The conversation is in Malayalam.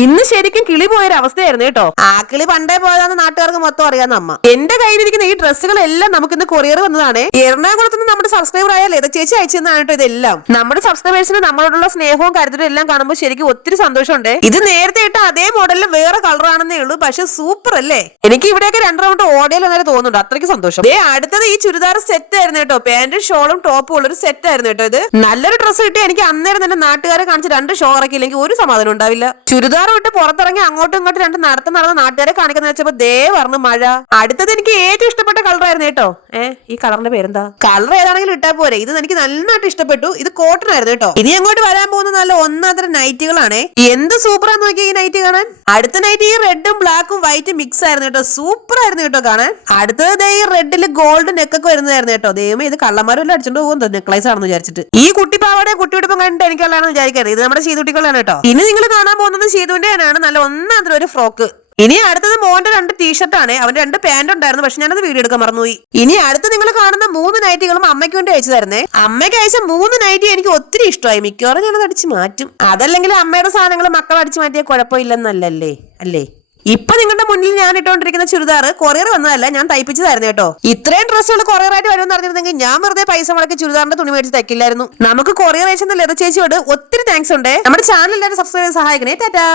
ഇന്ന് ശരിക്കും കിളി പോയൊരു അവസ്ഥയായിരുന്നു കേട്ടോ. ആ കിളി പണ്ടേ പോയതാന്ന് നാട്ടുകാർക്ക് മൊത്തം അറിയാവുന്ന അമ്മ. എന്റെ കയ്യിലിരിക്കുന്ന ഈ ഡ്രസ്സുകളെല്ലാം നമുക്ക് ഇന്ന് കൊറിയർ വന്നതാണ്. എറണാകുളത്ത് നിന്ന് നമ്മുടെ സബ്സ്ക്രൈബർ ആയ ലത ചേച്ചി അയച്ചതാണ് കേട്ടോ ഇതെല്ലാം. നമ്മുടെ സബ്സ്ക്രൈബേഴ്സിന് നമ്മളോടുള്ള സ്നേഹവും കരുതലും എല്ലാം കാണുമ്പോൾ ശരിക്കും ഒത്തിരി സന്തോഷമുണ്ട്. ഇത് നേരത്തെ ഇട്ട അതേ മോഡലിൽ വേറെ കളർ ആണെന്നേ ഉള്ളൂ, പക്ഷെ സൂപ്പർ അല്ലേ. എനിക്ക് ഇവിടെയൊക്കെ 2 റൗണ്ട് ഓടിയാൽ നേരെ തോന്നുന്നുണ്ട്, അത്രയ്ക്ക് സന്തോഷം. അടുത്തത് ഈ ചുരിദാർ സെറ്റ് ആയിരുന്നു കേട്ടോ. പാന്റും ഷോളും ടോപ്പും ഉള്ള ഒരു സെറ്റ് ആയിരുന്നു കേട്ടോ. ഇത് നല്ലൊരു ഡ്രസ്സ് കിട്ടി. എനിക്ക് അന്നേരം തന്നെ നാട്ടുകാരെ കാണിച്ച് 2 ഷോ ഇറക്കിയില്ലെങ്കിൽ ഒരു സമാധാനം ഉണ്ടാവില്ല. ചുരിദാർ വിട്ട് പുറത്തിറങ്ങി അങ്ങോട്ടും ഇങ്ങോട്ടും 2 നടന്ന നാട്ടുകാരെ കാണിക്കുന്ന വെച്ചപ്പോ ദേ പറഞ്ഞു മഴ. അടുത്തത് എനിക്ക് ഏറ്റവും ഇഷ്ടപ്പെട്ട കളർ ആയിരുന്നു കേട്ടോ. ഈ കളറിന്റെ പേരെന്താ? കളർ ഏതാണെങ്കിലും ഇട്ടാ പോരെ. ഇത് എനിക്ക് നന്നായിട്ട് ഇഷ്ടപ്പെട്ടു. ഇത് കോട്ടൺ ആയിരുന്നു കേട്ടോ. ഇനി അങ്ങോട്ട് വരാൻ പോകുന്ന നല്ല ഒന്നാന്തരം നൈറ്റുകളാണ്. എന്ത് സൂപ്പറാന്ന് നോക്കിയ ഈ നൈറ്റ് കാണാൻ. അടുത്ത നൈറ്റ് ഈ റെഡും ബ്ലാക്കും വൈറ്റും മിക്സ് ആയിരുന്നു കേട്ടോ. സൂപ്പർ ആയിരുന്നു കേട്ടോ കാണാൻ. അടുത്തത് ഈ റെഡില് ഗോൾഡ് നെക്കൊക്കെ വരുന്നതായിരുന്നു കേട്ടോ. ദൈവമേ, ഇത് കള്ളന്മാരെല്ലാം അടിച്ചോണ്ട് പോകും നെക്ലൈസ് ആണെന്ന് വിചാരിച്ചിട്ട്. ഈ കുട്ടിപ്പാവടെ കുട്ടിയുടുപ്പം കണ്ടിട്ട് എനിക്കുള്ളതാണെന്ന് വിചാരിക്കരുത്. ഇത് നമ്മുടെ ശീതുട്ടികളാണ് കേട്ടോ. ഇനി നിങ്ങൾ കാണാൻ പോകുന്നത് ശീതുവിന്റെ ആണ്. നല്ല ഒന്നാന്തരം ഒരു ഫ്രോക്ക്. ഇനി അടുത്തത് മോന്റെ 2 ടീഷർട്ടാണ്. അവന്റെ 2 പാന്റ് ഉണ്ടായിരുന്നു, പക്ഷെ ഞാനത് വീഡിയോ എടുക്കാൻ മറന്നുപോയി. ഇനി അടുത്ത് നിങ്ങൾ കാണുന്ന 3 നൈറ്റികളും അമ്മയ്ക്ക് വേണ്ടി അയച്ചതായിരുന്നേ. അമ്മയ്ക്ക് അയച്ച 3 നൈറ്റി എനിക്ക് ഒത്തിരി ഇഷ്ടമായി. മിക്കവാറും ഞാനത് അടിച്ച് മാറ്റും. അതല്ലെങ്കിൽ അമ്മയുടെ സാധനങ്ങൾ മക്കൾ അടിച്ചു മാറ്റിയാൽ കുഴപ്പമില്ലെന്നല്ലേ അല്ലേ. ഇപ്പൊ നിങ്ങളുടെ മുന്നിൽ ഞാൻ ഇട്ടുകൊണ്ടിരിക്കുന്ന ചുരിദാർ കൊറിയർ വന്നതല്ല, ഞാൻ തയ്പ്പിച്ചതായിരുന്നു കേട്ടോ. ഇത്രയും ഡ്രസ്സുകൾ കൊറിയർ ആയിട്ട് വരുമെന്ന് അറിഞ്ഞിരുന്നെങ്കിൽ ഞാൻ വെറുതെ പൈസ മുടക്കി ചുരിദാറിന്റെ തുണി മേടിച്ച് തയ്ക്കില്ലായിരുന്നു. നമുക്ക് കൊറിയർ അയച്ചെന്ന ലത ചേച്ചിയോട് ഒത്തിരി താങ്ക്സ് ഉണ്ട്. നമ്മുടെ ചാനൽ എല്ലാവരും സബ്സ്ക്രൈബ് ചെയ്ത് സഹായിക്കണേ. ടാറ്റാ.